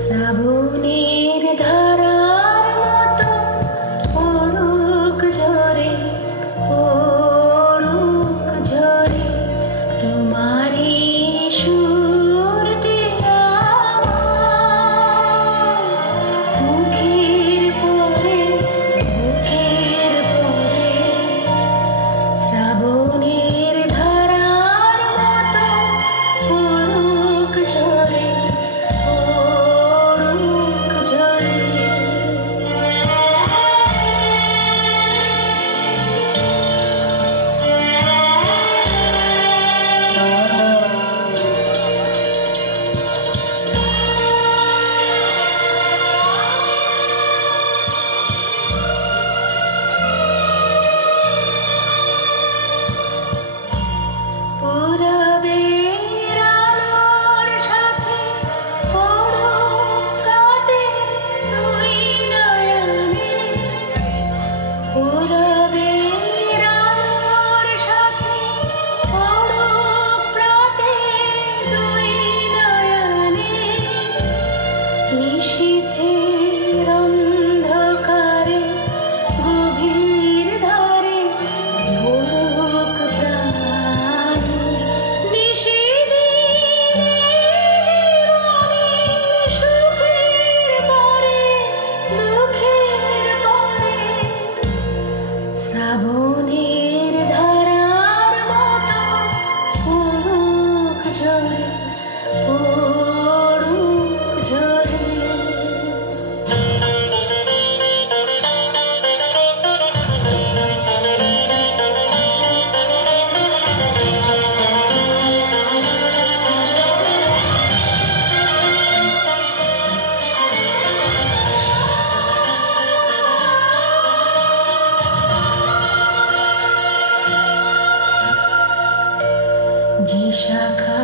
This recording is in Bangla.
শ্রাবণের ধারার মতো পড়ুক ঝরে, পড়ুক ঝরে তোমারই সুরটি আমার মুখের পরে, বুকের পরে। শ্রাবণের ধারার মতো পড়ুক ঝরে, পড়ুক ঝরে। পূরবের আলোর সাথে পড়ুক রাতে দুই নয়নে। পূরবের আলোর সাথে পড়ুক রাতে দুই নয়নে। নিশীথের অন্ধকারে গভীর ধারে ভোলুক প্রাণ। নিশিদিনের সুখের পরে, দুঃখের পরে। শ্রাবণের ধারার মতো পড়ুক ঝরে, পড়ুক ঝরে। যে শাখা